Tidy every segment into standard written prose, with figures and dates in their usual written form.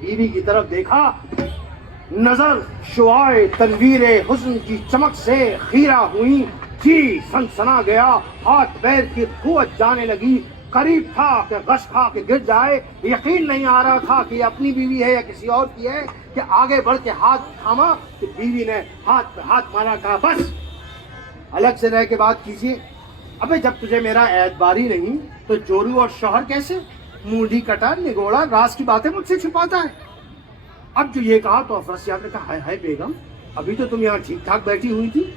बीवी की तरफ देखा, नजर शुआए तनवीरे हुस्न की चमक से खीरा हुई, जी सनसना गया, हाथ पैर की कुव्वत जाने लगी। करीब था कि गश खा के गिर जाए। यकीन नहीं आ रहा था कि अपनी बीवी है या किसी और की है, कि आगे बढ़ के हाथ थामा कि बीवी ने हाथ पे हाथ मारा, कहा बस अलग से रह के बात कीजिए। अबे जब तुझे मेरा एतबार ही नहीं तो जोरू और शौहर कैसे? मूढ़ी कटा निगोड़ा राज की बातें मुझसे छुपाता है। अब जो ये कहा तो अफरसियाब ने कहा, हाय हाय बेगम, अभी तो तुम यहाँ ठीक ठाक बैठी हुई थी,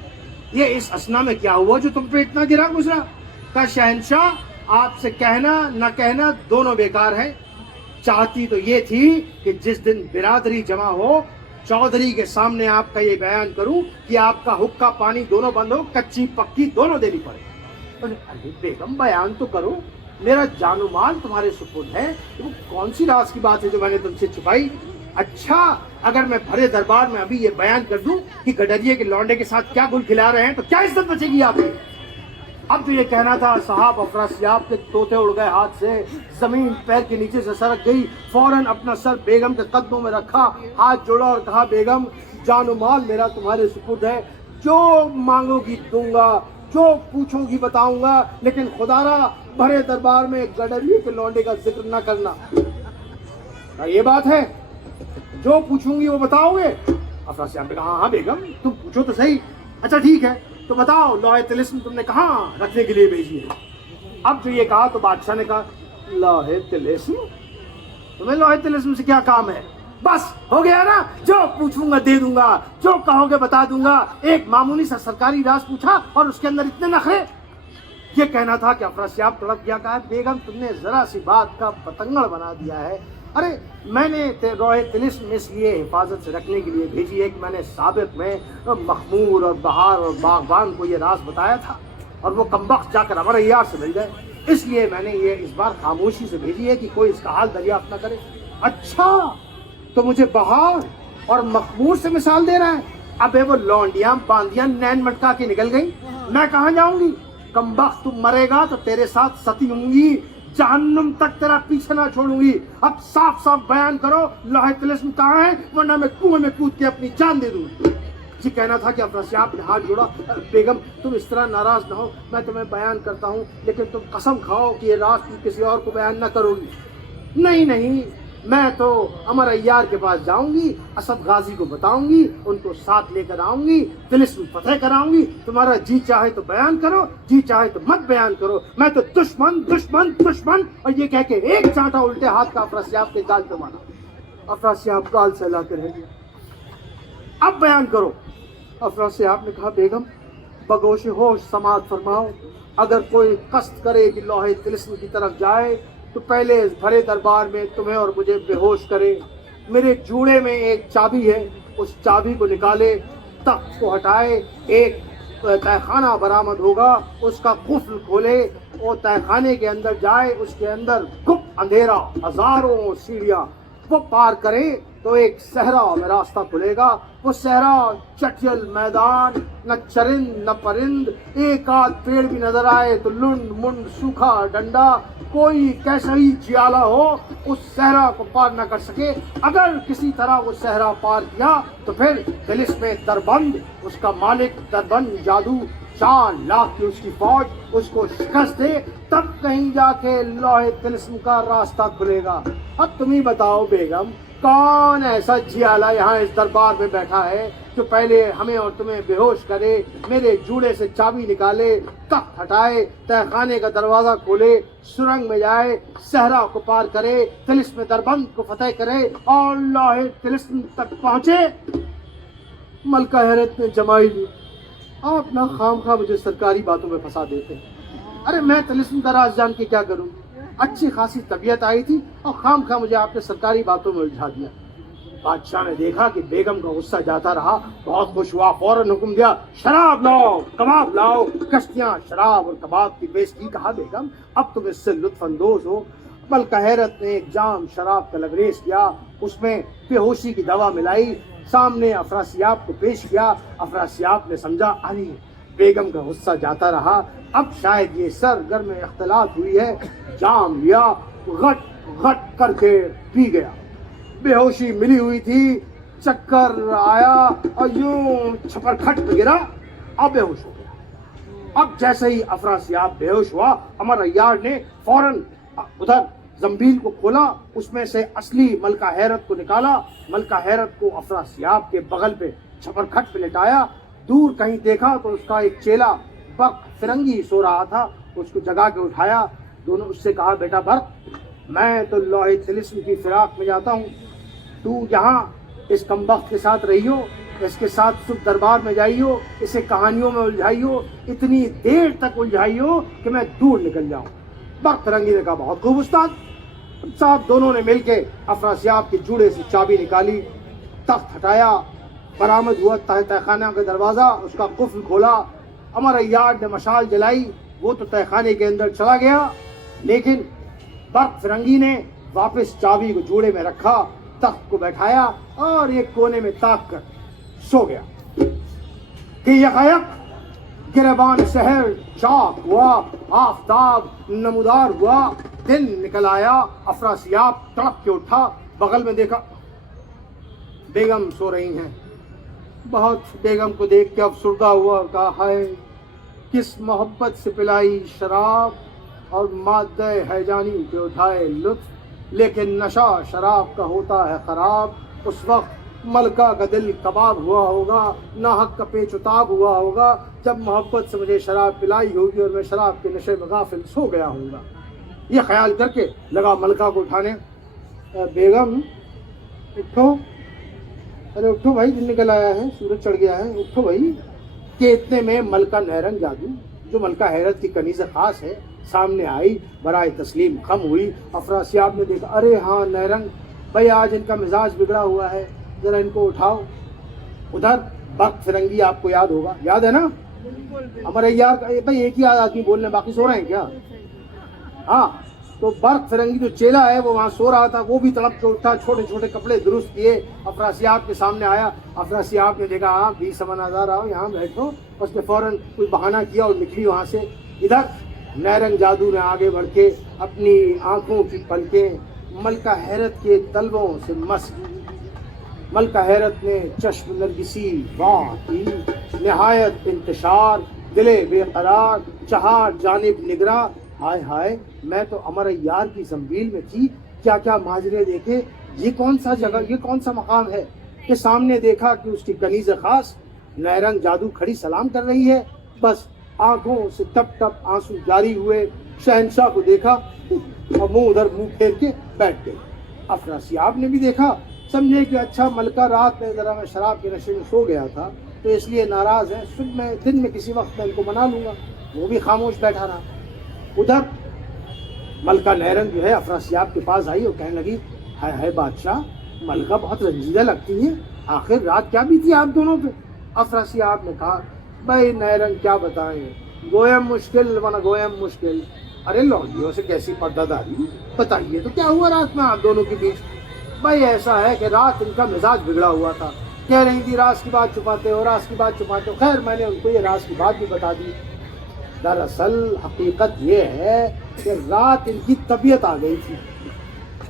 ये इस असना में क्या हुआ जो तुम पे इतना गिरा गुजरा? का शहंशाह, आपसे कहना न कहना दोनों बेकार है। चाहती तो ये थी कि जिस दिन बिरादरी जमा हो, चौधरी के सामने आपका ये बयान करूं कि आपका हुक्का पानी दोनों बंद हो, कच्ची पक्की दोनों देनी पड़े। अरे बेगम बयान तो करो, मेरा जानो माल तुम्हारे सुपुर्द है, वो कौन सी राज की बात है जो मैंने तुमसे छुपाई? अच्छा, अगर मैं भरे दरबार में अभी ये बयान कर दूं कि गडरिये के लौंडे के साथ क्या गुल खिला रहे हैं तो क्या इज्जत बचेगी आपकी? अब तो ये कहना था साहब, अफरासियाब के तोते उड़ गए हाथ से, जमीन पैर के नीचे से सरक गई। फौरन अपना सर बेगम के कदमों में रखा, हाथ जोड़ा और कहा, बेगम जानो माल मेरा तुम्हारे सुपुर्द है, जो मांगोगी दूंगा, जो पूछोगी बताऊंगा, लेकिन खुदारा भरे दरबार में गडरिये के लौंडे का जिक्र न करना। ये बात है, जो पूछूंगी वो बताओगे? अफरासियाब ने कहा, हाँ बेगम तुम पूछो तो सही। अच्छा ठीक है, तो बताओ लौहे तिलिस्म तुमने कहाँ रखने के लिए भेजी है? अब जो ये कहा तो बादशाह ने कहा, लौहे तिलिस्म? तुम्हें लौहे तिलिस्म से क्या काम है? बस हो गया ना, जो पूछूंगा दे दूंगा, जो कहोगे बता दूंगा। एक मामूली सा सरकारी राज पूछा और उसके अंदर इतने नखरे। ये कहना था कि अफरासियाब तड़प गया, कहा, बेगम तुमने जरा सी बात का पतंगड़ बना दिया है। अरे मैंने लौहे तिलिस्म इसलिए हिफाजत से रखने के लिए भेजी है कि मैंने साबिक में मखमूर और बहार और बागबान को ये राज बताया था और वो कमबख्त जाकर अमर अय्यार से मिल गए, इसलिए मैंने ये इस बार खामोशी से भेजी है कि कोई इसका हाल दरियाफ्त न करे। अच्छा, तो मुझे बहार और मखमूर से मिसाल दे रहा है? अबे वो लौंडियां बांदियां नैन मटका के निकल गई, मैं कहाँ जाऊंगी? कमबख्त तू मरेगा तो तेरे साथ सती होंगी, जहन्नुम तक तेरा पीछे ना छोड़ूंगी। अब साफ साफ बयान करो, लौहे तिलिस्म कहाँ है, वरना मैं कुएं में कूद के अपनी जान दे दूं। जी कहना था कि अफरासियाब ने हाथ जोड़ा, बेगम तुम इस तरह नाराज ना हो, मैं तुम्हें बयान करता हूँ, लेकिन तुम कसम खाओ कि ये राज तुम किसी और को बयान न करोगी। नहीं नहीं, मैं तो अमर अय्यार के पास जाऊंगी, असद गाजी को बताऊंगी, उनको साथ लेकर आऊंगी, तिलिस्म फतेह कराऊंगी। तुम्हारा जी चाहे तो बयान करो, जी चाहे तो मत बयान करो, मैं तो दुश्मन दुश्मन दुश्मन। और ये कह के एक चांटा उल्टे हाथ का अफरासियाब के गाल पे मारा। अफरासियाब गाल सहला के रह गया। अब बयान करो। अफरासियाब ने कहा, बेगम बगोश होश समात फरमाओ, अगर कोई कष्ट करे कि लौहे तिलिस्म की तरफ जाए तो पहले इस भरे दरबार में तुम्हें और मुझे बेहोश करे। मेरे जूड़े में एक चाबी है, उस चाबी को निकाले, तख्त को हटाए, एक तहखाना बरामद होगा, उसका कुफ्ल खोले, वो तहखाने के अंदर जाए, उसके अंदर गुप्त अंधेरा, हजारों सीढ़ियां, वो पार करे तो एक सहरा में रास्ता खुलेगा। वो सहरा चटियल मैदान, न चरिंद न परिंद, एक आध पेड़ भी नजर आए तो लुंड मुंड सूखा डंडा, कोई कैसा ही जियाला हो उस सहरा को पार न कर सके। अगर किसी तरह वो सहरा पार किया तो फिर तिलिस्म में दरबंद, उसका मालिक दरबंद जादू, 4 लाख की उसकी फौज उसको शिकस्त दे, तब कहीं जाके लौहे तिलिस्म का रास्ता खुलेगा। अब तुम ही बताओ बेगम, कौन ऐसा जियाला यहाँ इस दरबार में बैठा है जो पहले हमें और तुम्हें बेहोश करे, मेरे जूड़े से चाबी निकाले, तख्त हटाए, तहखाने का दरवाजा खोले, सुरंग में जाए, सहरा को पार करे, तिलिस्म में दरबंद को फतेह करे और लौहे तिलिस्म तक पहुंचे? मलका हैरत ने जमाई ली, आप ना खामखा मुझे सरकारी बातों में फंसा देते हैं। अरे मैं तिलिस्म का राज जान के क्या करूं? अच्छी खासी तबीयत आई थी और खामखा मुझे आपने सरकारी बातों में उलझा दिया। बादशाह ने देखा कि बेगम का गुस्सा जाता रहा, बहुत खुश हुआ, फौरन हुक्म दिया, शराब लाओ, कबाब लाओ। कश्तियां शराब और कबाब की पेश की। कहा, बेगम अब तुम इससे लुत्फानंदोज हो। मलका हैरत ने एक जाम शराब का लगरेज किया, उसमें बेहोशी की दवा मिलाई, सामने अफरासियाब को पेश किया। अफरासियाब ने समझा, अरे बेगम का गुस्सा जाता रहा, अब शायद ये सरगर्म में इख्तलात हुई है। जाम लिया, घट घट करके पी गया। बेहोशी मिली हुई थी, चक्कर आया और यूं छपरखट पे गिरा, अब बेहोश हो गया। अब जैसे ही अफरासियाब बेहोश हुआ, अमर अय्यार ने फौरन उधर जंबील को खोला, उसमें से असली मलका हैरत को निकाला, मलका हैरत को अफरासियाब के बगल पे छपरखट पे लिटाया। दूर कहीं देखा तो उसका एक चेला बर्क फिरंगी सो रहा था, उसको जगा के उठाया। दोनों उससे कहा, बेटा बर्क, मैं तो लौहे तिलिस्म की फिराक में जाता हूँ, तू यहाँ इस कमबख्त के साथ रहियो, इसके साथ सुख दरबार में जाइयो, इसे कहानियों में उलझाइयो, इतनी देर तक उलझाइयो कि मैं दूर निकल जाऊँ। बर्क फिरंगी ने कहा, बहुत खूब उस्ताद साहब। दोनों ने मिलकर अफरासियाब के जूड़े से चाबी निकाली, तख्त हटाया, बरामद हुआ तहखाना का दरवाज़ा, उसका कुफ्ल खोला। अमर अय्यार ने मशाल जलाई, वो तो तहखाने के अंदर चला गया, लेकिन बर्क फिरंगी ने वापस चाबी को जूड़े में रखा, तख्त को बैठाया और एक कोने में ताक कर सो गया कि यकायक गिरबान शहर चाक हुआ, आफताब नमूदार हुआ, दिन निकल आया। अफरासियाब तड़प के उठा, बगल में देखा बेगम सो रही हैं। बहुत बेगम को देख के अफसुर्दा हुआ और कहा, हाय किस मोहब्बत से पिलाई शराब और मादे हैजानी पे उठाए लुत्फ, लेकिन नशा शराब का होता है खराब। उस वक्त मलका का दिल कबाब हुआ होगा, नाहक का पेचुताब हुआ होगा, जब मोहब्बत से मुझे शराब पिलाई होगी और मैं शराब के नशे में गाफिल सो गया हूँगा। ये ख्याल करके लगा मलका को उठाने। बेगम उठो, अरे उठो भाई, दिन निकल आया है, सूरज चढ़ गया है, उठो भाई। कि इतने में मलका नहरंग जादू, जो मलका हैरत की कनीज़ खास है, सामने आई, बराए तस्लीम खम हुई। अफरासियाब ने देखा, अरे हाँ नहरंग भाई, आज इनका मिजाज बिगड़ा हुआ है, जरा इनको उठाओ। उधर बर्क फिरंगी आपको याद होगा, याद है ना? हमारे यार भाई एक ही आदमी बोलने, बाकी सो रहे हैं क्या? हाँ, तो बर्क फिरंगी जो चेला है वो वहाँ सो रहा था, वो भी तड़प के उठा, छोटे छोटे कपड़े दुरुस्त किए, अफरासियाब के सामने आया। अफरासियाब ने देखा, हाँ 20 आओ यहाँ बैठो। उसने फौरन कोई बहाना किया और निकली वहाँ से। इधर नहरंग जादू ने आगे बढ़ के अपनी आंखों की पलकें मलका हैरत के तलवों से मस की। मलका हैरत ने चश्म नरगिसी वाह की, निहायत इंतशार, दिले बेकरार, चहार जानिब निगरा। हाय हाय, मैं तो अमर अय्यार की जंबील में थी, क्या क्या माजरे देखे। ये कौन सा जगह, ये कौन सा मकाम है कि सामने देखा कि उसकी कनीज़ खास नहरंग जादू खड़ी सलाम कर रही है। बस आंखों से टप टप आंसू जारी हुए। शहंशाह को देखा और मुंह उधर मुंह फेर के बैठ गए। अफरासियाब ने भी देखा, समझे कि अच्छा मलका रात में ज़रा मैं शराब के नशे में सो गया था तो इसलिए नाराज़ है, सुबह में दिन में किसी वक्त मैं इनको मना लूँगा। वो भी खामोश बैठा रहा। उधर मलका नहरंग जो है अफरासियाब के पास आई और कहने लगी, हाय हाय बादशाह, मलका बहुत रंजीदा लगती है, आखिर रात क्या बीती आप दोनों पे? अफरासियाब ने कहा, भाई नहरंग क्या बताएं, गोयम मुश्किल वना गोयम मुश्किल। अरे लौंडियों से कैसी पर्दादारी, बताइए तो क्या हुआ रात में आप दोनों के बीच? भाई ऐसा है कि रात इनका मिजाज बिगड़ा हुआ था, कह रही थी राज की बात छुपाते हो, राज की बात छुपाते हो। खैर मैंने उनको ये राज की बात भी बता दी। दरअसल हकीकत ये है कि रात इनकी तबीयत आ गई थी।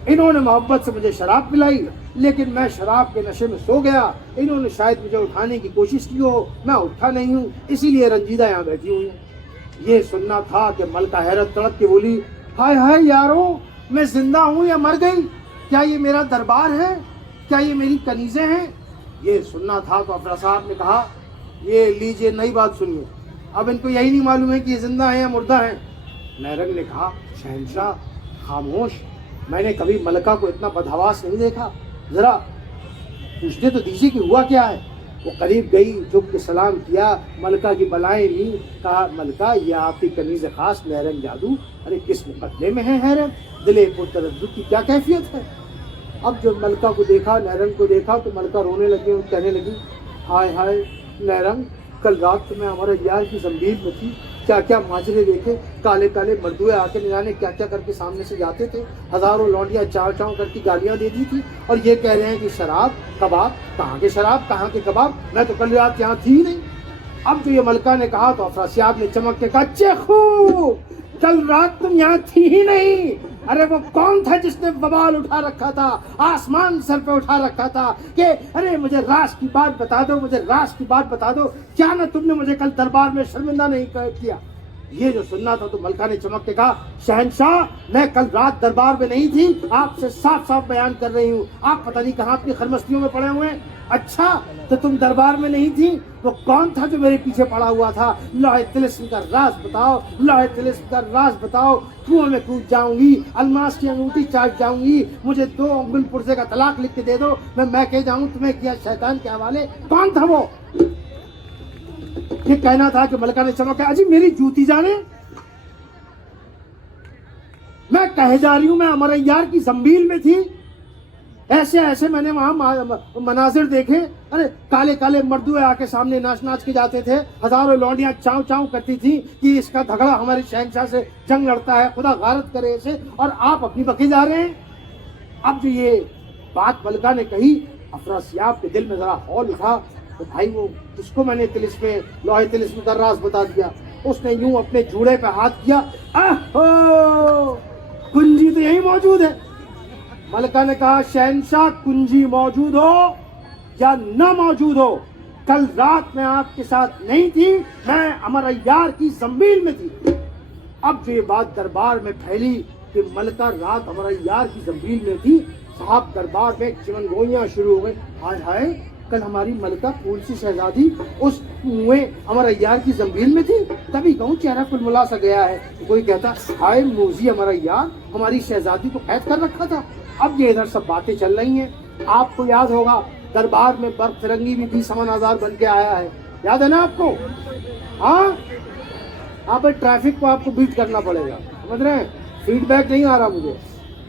इन्होंने मोहब्बत से मुझे शराब पिलाई, लेकिन मैं शराब के नशे में सो गया। इन्होंने शायद मुझे उठाने की कोशिश की हो, मैं उठा नहीं हूँ, इसीलिए रंजीदा यहाँ बैठी हुई है। ये सुनना था कि मलका हैरत तड़प के बोली, हाय हाय यारो, मैं जिंदा हूँ या मर गई? क्या ये मेरा दरबार है? क्या ये मेरी कनीज़ें हैं? ये सुनना था। तो अफरासाब ने कहा, ये लीजिए नई बात सुनिए, अब इनको यही नहीं मालूम है कि ये जिंदा है या मुर्दा है। नहरंग ने कहा, शहंशाह खामोश, मैंने कभी मलका को इतना बदहवास नहीं देखा, ज़रा पूछने तो दीजिए कि हुआ क्या है। वो करीब गई, झुक के सलाम किया, मलका की बलाएं ली, कहा, मलका ये आपकी कनीज़ खास नहरंग जादू, अरे किस मुकदमे में है हैरत, दिले पुरतरद्दुद की क्या कैफियत है? अब जब मलका को देखा, नहरंग को देखा, तो मलका रोने लगी और कहने लगी, हाय हाय नहरंग, कल रात तो मैं हमारे यार की जंबील में थी, क्या क्या माजरे देखे, काले काले मर्दुए आके न जाने क्या क्या करके सामने से जाते थे, हज़ारों लौंडियाँ चाव चाव करके गालियाँ दे दी थी, और ये कह रहे हैं कि शराब कबाब, कहाँ के शराब कहाँ के कबाब, मैं तो कल रात यहाँ थी ही नहीं। अब जो ये मलका ने कहा तो अफरासियाब ने चमक के कहा, चेखू, कल रात तुम यहाँ थी ही नहीं, अरे वो कौन था जिसने बवाल उठा रखा था, आसमान सर पे उठा रखा था कि अरे मुझे राज की बात बता दो, मुझे राज की बात बता दो, क्या ना तुमने मुझे कल दरबार में शर्मिंदा नहीं किया। ये जो सुनना था तो मलका ने चमक के कहा, शहंशाह मैं कल रात दरबार में नहीं थी, आपसे साफ साफ बयान कर रही हूँ, आप पता नहीं कहाँ अपनी खरमस्तियों में पड़े हुए हैं। अच्छा तो तुम दरबार में नहीं थी, वो कौन था जो मेरे पीछे पड़ा हुआ था? लौहे तिलिस्म का राज बताओ, लौहे तिलिस्म का राज बताओ। कुआं में कूद जाऊंगी, अलमास की अंगूठी चाट जाऊंगी, मुझे 2 अंगुल पुर्जे का तलाक लिख के दे दो, मैं कह जाऊं तुम्हें किया शैतान के हवाले। कौन था वो? ये कहना था कि मलका ने चमका, अजी मेरी जूती जाने, मैं कहे जा रही हूं मैं अमरैयार की जंबील में थी, ऐसे ऐसे मैंने वहां मनाजिर देखे, अरे काले काले मर्दुए आके सामने नाच नाच के जाते थे, हजारों लौंडियां चाव चाव करती थी कि इसका झगड़ा हमारे शहंशाह से जंग लड़ता है, खुदा गारत करे इसे, और आप अपनी बके जा रहे हैं। अब जो ये बात मलका ने कही, अफरासियाब के दिल में जरा हौल उठा, तो भाई वो किसको मैंने तिलिस्म में लोहे तिलिस्म का राज बता दिया। उसने यूं अपने जूड़े पे हाथ किया, कुंजी तो यही मौजूद है। मलका ने कहा, शहंशाह कुंजी मौजूद हो या न मौजूद हो, कल रात मैं आपके साथ नहीं थी, मैं अमरैयार की जंबील में थी। अब जो ये बात दरबार में फैली कि मलका रात अमरैयार की जंबील में थी, साहब दरबार में चिमनगोइयां शुरू हो गई। हाय हाय, कल हमारी मलका फूल सी शहजादी उस कुएं अमरैयार की जंबील में थी। तभी कहूँ चेहरा कुलमुला सा गया है। तो कोई कहता, हाय मूजी अमरैयार, हमारी शहजादी को कैद कर रखा था। अब ये इधर सब बातें चल रही हैं। आपको याद होगा दरबार में बर्फ फिरंगी भी 20 आज़ाद बन के आया है, याद है ना आपको? हाँ, आप ट्रैफिक को आपको बीट करना पड़ेगा, समझ रहे हैं? फीडबैक नहीं आ रहा मुझे।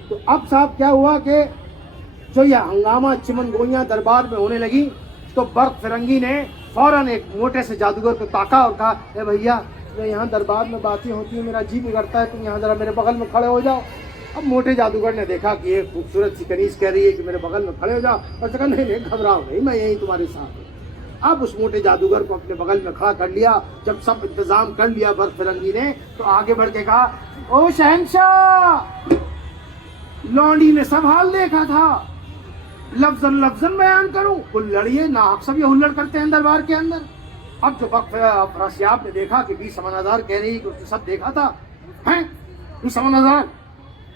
तो अब साहब क्या हुआ कि जो यह हंगामा चिमनगोइयां दरबार में होने लगी, तो बर्फ फिरंगी ने फौरन एक मोटे से जादूगर को ताका और कहा, ए भैया मैं यहाँ दरबार में बातें होती है, मेरा जी बिगड़ता है, तुम यहाँ जरा मेरे बगल में खड़े हो जाओ। अब मोटे जादूगर ने देखा कि ये खूबसूरत सी कनीज कह रही है कि मेरे बगल में खड़े हो जाओ, और कहा नहीं नहीं घबराओ नहीं, मैं यही तुम्हारे साथ हूँ। अब उस मोटे जादूगर को अपने बगल में खड़ा कर लिया। जब सब इंतजाम कर लिया बर्फ फिरंगी ने, तो आगे बढ़ के कहा, ओ शहंशाह, लौंडी ने सब हाल देखा था, लफ्जन लफ्जन बयान करूं, हुल्लड़िए ना, आप सब ये हुल्लड़ करते हैं दरबार के अंदर। अब जो अफरासियाब ने देखा कि 20 आज़ाद कह रही कि उसने सब देखा था, हैं 20 आज़ाद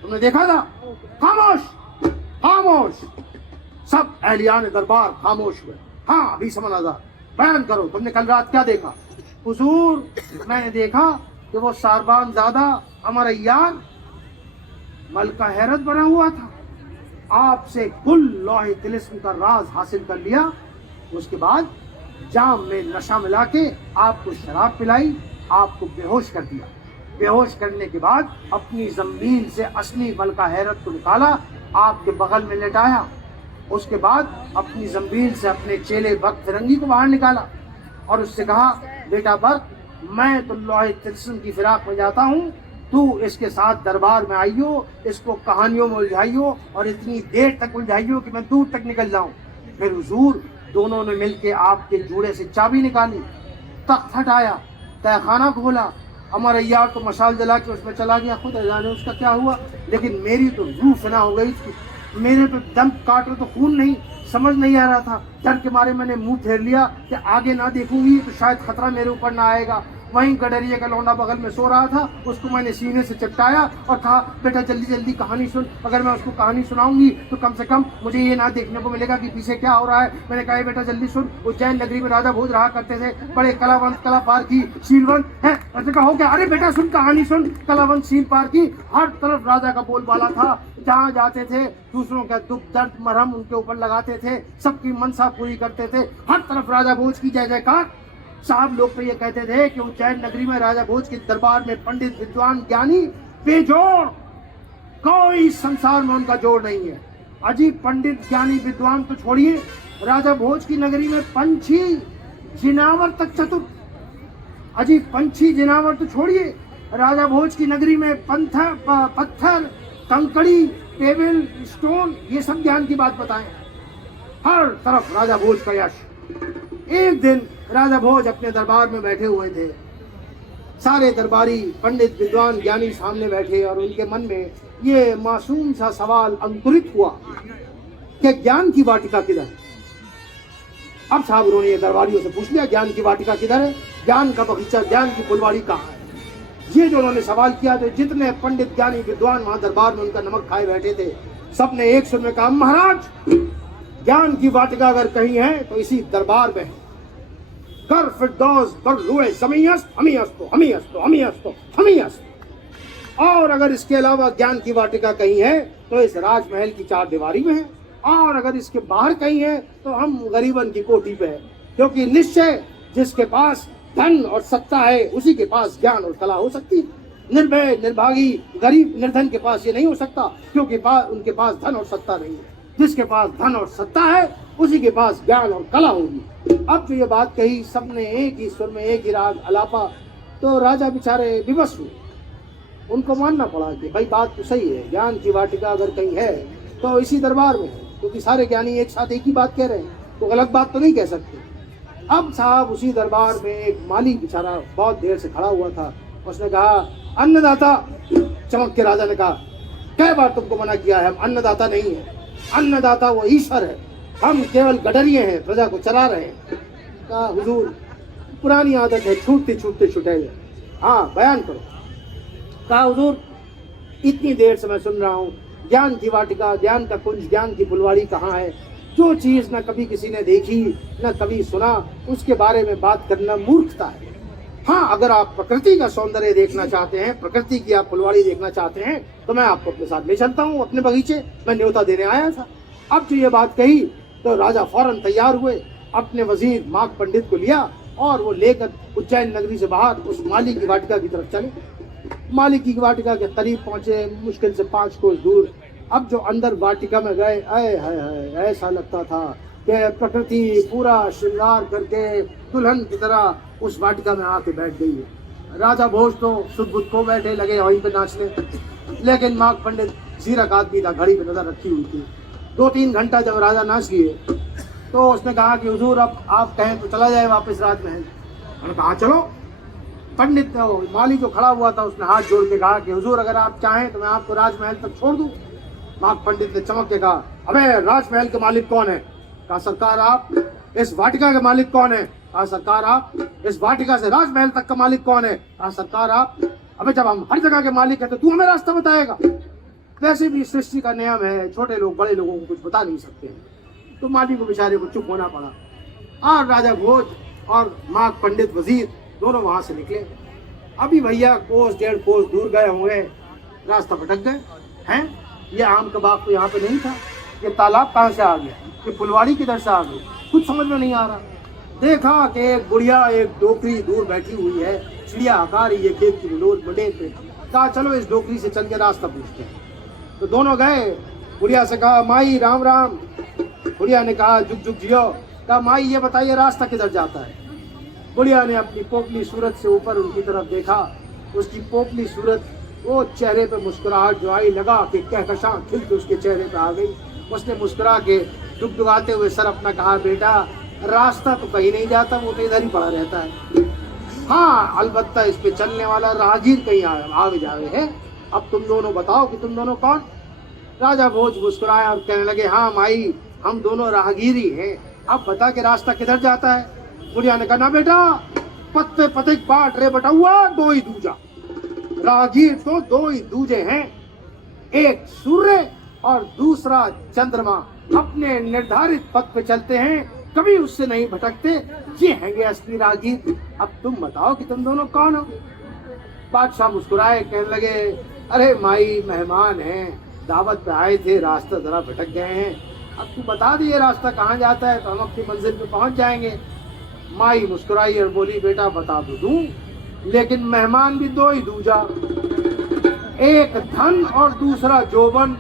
तुमने देखा था? खामोश खामोश, सब अहलियान दरबार खामोश हुए। हाँ 20 आज़ाद बयान करो, तुमने कल रात क्या देखा? हुजूर मैंने देखा कि वो सारबान ज़्यादा अमरैयार मलका हैरत बना हुआ था, आपसे कुल लौहे तिलिस्म का राज हासिल कर लिया। उसके बाद जाम में नशा मिला के आपको शराब पिलाई, आपको बेहोश कर दिया। बेहोश करने के बाद अपनी जमीन से असली मलका हैरत को निकाला, आपके बगल में लेटाया। उसके बाद अपनी जमीन से अपने चेले बर्फ फिरंगी को बाहर निकाला और उससे कहा, बेटा बर्फ, मैं तो लौहे तिलिस्म की फिराक में जाता हूँ, तू इसके साथ दरबार में आइयो, इसको कहानियों में उलझाइयो और इतनी देर तक उलझाइयो कि मैं दूर तक निकल जाऊं। फिर हुजूर दोनों ने मिलके आपके जूड़े से चाबी निकाली, तख्त हटाया, तहखाना खोला, अमरैयार को मशाल जला के उसमें चला गया। खुद जाने उसका क्या हुआ, लेकिन मेरी तो रूह फना हो गई थी, मेरे तो दम काट रहे तो खून नहीं, समझ नहीं आ रहा था। डर के मारे मैंने मुंह फेर लिया कि आगे ना देखूंगी तो शायद खतरा मेरे ऊपर ना आएगा। वहीं गडरिया का लौंडा बगल में सो रहा था, उसको मैंने सीने से चिपटाया और कहा, बेटा जल्दी जल्दी कहानी सुन, अगर मैं उसको कहानी सुनाऊंगी तो कम से कम मुझे ये ना देखने को मिलेगा कि पीछे क्या हो रहा है। मैंने कहा, बेटा जल्दी सुन, उज्जैन नगरी में राजा भोज रहा करते थे, बड़े कलावंत कला पार की शीलवंत है। ऐसे कहो क्या? अरे बेटा सुन, कहानी सुन, कलावंत शील पार की। हर तरफ राजा का बोलबाला था, जहाँ जाते थे दूसरों का दुख दर्द मरहम उनके ऊपर लगाते थे, सबकी मनसा पूरी करते थे, हर तरफ राजा भोज की जय जयकार। साहब लोग तो ये कहते थे कि उज्जैन नगरी में राजा भोज के दरबार में पंडित विद्वान ज्ञानी बेजोड़, कोई संसार में उनका जोड़ नहीं है। अजीब पंडित ज्ञानी विद्वान तो छोड़िए, राजा भोज की नगरी में पंछी जिनावर तक चतुर। अजीब पंछी जिनावर तो छोड़िए, राजा भोज की नगरी में पत्थर कंकड़ी टेबल स्टोन ये सब ज्ञान की बात बताएं। हर तरफ राजा भोज का यश। एक दिन राजा भोज अपने दरबार में बैठे हुए थे, सारे दरबारी पंडित विद्वान ज्ञानी सामने बैठे और उनके मन में ये मासूम सा सवाल अंकुरित हुआ कि ज्ञान की वाटिका किधर है। अब साहब उन्होंने ये दरबारियों से पूछ लिया, ज्ञान की वाटिका किधर है, ज्ञान का बगीचा, ज्ञान की फुलवाड़ी कहाँ है। ये जो उन्होंने सवाल किया, तो जितने पंडित ज्ञानी विद्वान वहां दरबार में उनका नमक खाए बैठे थे, सबने एक सुर में कहा, महाराज ज्ञान की वाटिका अगर कहीं है तो इसी दरबार में है। कर फिरदौस कर रुए जमीयस्त हमी हस्तो हमी हस्तो हमी हस्तो हमी हस्तो। और अगर इसके अलावा ज्ञान की वाटिका कहीं है तो इस राजमहल की चार दीवारी में है, और अगर इसके बाहर कहीं है तो हम गरीबन की कोठी पे है। क्योंकि निश्चय जिसके पास धन और सत्ता है उसी के पास ज्ञान और कला हो सकती है। निर्भय निर्भागी गरीब निर्धन के पास ये नहीं हो सकता, क्योंकि उनके पास धन और सत्ता नहीं है। जिसके पास धन और सत्ता है उसी के पास ज्ञान और कला होगी। अब जो ये बात कही, सबने एक ही सुर में एक ही राग अलापा, तो राजा बेचारे विवश हुए। उनको मानना पड़ा कि भाई बात तो सही है, ज्ञान की वाटिका अगर कहीं है तो इसी दरबार में है, क्योंकि सारे ज्ञानी एक साथ एक ही बात कह रहे हैं, तो गलत बात तो नहीं कह सकते। अब साहब उसी दरबार में एक माली बेचारा बहुत देर से खड़ा हुआ था। उसने कहा, अन्नदाता। चमक के राजा ने कहा, कई बार तुमको मना किया है, हम अन्नदाता नहीं है। अन्नदाता वो ईश्वर है, हम केवल गडरिये हैं, प्रजा को चला रहे हैं। कहा, हुजूर पुरानी आदत है, छूटते छूटते छुटेंगे, हाँ बयान करो। कहा, हुजूर इतनी देर से मैं सुन रहा हूँ, ज्ञान की वाटिका, ज्ञान का कुंज, ज्ञान की फुलवाड़ी कहाँ है। जो चीज न कभी किसी ने देखी न कभी सुना, उसके बारे में बात करना मूर्खता है। हाँ, अगर आप प्रकृति का सौंदर्य देखना चाहते हैं, प्रकृति की आप फुलवाड़ी देखना चाहते हैं, तो मैं आपको अपने साथ ले चलता हूँ अपने बगीचे, मैं न्योता देने आया था। अब जो ये बात कही तो राजा फौरन तैयार हुए, अपने वजीर माघ पंडित को लिया और वो लेकर उज्जैन नगरी से बाहर उस माली की वाटिका की तरफ चले। माली की वाटिका के करीब पहुंचे, मुश्किल से 5 कोस दूर। अब जो अंदर वाटिका में गए, आए हाय, ऐसा लगता था कि प्रकृति पूरा श्रृंगार करके दुल्हन की तरह उस वाटिका में आके बैठ गई है। राजा भोज तो सुध को बैठे लगे वहीं पे नाचने, लेकिन माघ पंडित जीरक आदमी था, घड़ी पे नजर रखी हुई थी। 2-3 घंटा जब राजा नाच लिए तो उसने कहा कि हुजूर अब आप कहें तो चला जाए वापस राजमहल। मैंने कहा चलो। पंडित माली जो खड़ा हुआ था उसने हाथ जोड़ के कहा कि हुजूर अगर आप चाहें तो मैं आपको राजमहल तक छोड़ दूं। माघ पंडित ने चमक के कहा, अबे राजमहल के मालिक कौन है? कहा, सरकार आप। इस वाटिका के मालिक कौन है? कहा, सरकार आप। इस वाटिका से राजमहल तक का मालिक कौन है? कहा, सरकार आप। अबे जब हम हर जगह के मालिक है तो तू हमें रास्ता बताएगा। वैसे भी सृष्टि का नियम है, छोटे लोग बड़े लोगों को कुछ बता नहीं सकते हैं। तो माली को बेचारे को चुप होना पड़ा और राजा भोज और माघ पंडित वजीर दोनों वहां से निकले। अभी भैया कोस 1.5 कोस दूर गए हुए, रास्ता भटक गए हैं। ये आम का बाग तो यहाँ पे नहीं था, ये तालाब कहाँ से आ गया, ये फुलवाड़ी किधर से आ गई, कुछ समझ में नहीं आ रहा। देखा कि एक बुढ़िया एक डोकरी दूर बैठी हुई है, चिड़िया हका रही है खेत की मंडेर पे। कहा चलो इस डोकरी से चल के रास्ता पूछते हैं। तो दोनों गए, बुढ़िया से कहा, माई राम राम। बुढ़िया ने कहा, जुग जुग जियो। कहा, माई ये बताइए रास्ता किधर जाता है। बुढ़िया ने अपनी पोपली सूरत से ऊपर उनकी तरफ देखा, उसकी पोपली सूरत, वो चेहरे पे मुस्कुराहट जो आई, लगा कि कहकशां खिल के उसके चेहरे पे आ गई। उसने मुस्कुरा के डुगडुगाते हुए सर अपना कहा, बेटा रास्ता तो कहीं नहीं जाता, वो तो इधर ही पड़ा रहता है। हाँ अलबत्ता इस पे चलने वाला राहगीर कहीं आगे जावे है। अब तुम दोनों बताओ कि तुम दोनों कौन। राजा भोज मुस्कुराया और कहने लगे, हाँ माई हम दोनों राहगीर ही हैं, अब बता के रास्ता किधर जाता है। बुढ़िया ने कहा, ना बेटा पत्ते पते बाट रे बटुआ दो ही दूजा। राहगीर तो 2 ही दूजे हैं, एक सूर्य और दूसरा चंद्रमा। अपने निर्धारित पथ पे चलते हैं, कभी उससे नहीं भटकते, ये हैंगे असली राहगीर। अब तुम बताओ कि तुम दोनों कौन हो। बादशाह मुस्कुराए, कहने लगे, अरे माई मेहमान हैं, दावत पे आए थे, रास्ता जरा भटक गए हैं, अब तू बता दिए रास्ता कहाँ जाता है तो हम अपनी मंजिल पे पहुंच जाएंगे। माई मुस्कुराई और बोली, बेटा बता तो दूं, लेकिन मेहमान भी 2 ही दूजा, एक धन और दूसरा जोबन।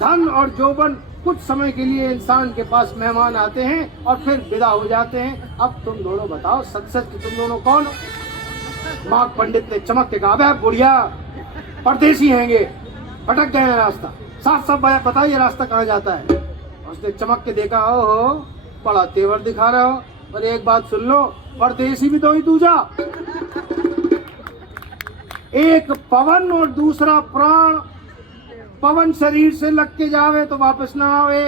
धन और जोबन कुछ समय के लिए इंसान के पास मेहमान आते हैं और फिर विदा हो जाते हैं। अब तुम दोनों बताओ सच सच कि तुम दोनों कौन हो। माघ पंडित ने चमक के कहा, बुढ़िया परदेसी हैंगे, भटक गए हैं रास्ता, साफ साफ बताइए रास्ता कहाँ जाता है। उसने चमक के देखा, ओहो बड़ा तेवर दिखा रहे हो, पर एक बात सुन लो, परदेसी भी 2 ही दूजा, एक पवन और दूसरा प्राण, पवन शरीर से लग के जावे तो वापस ना आवे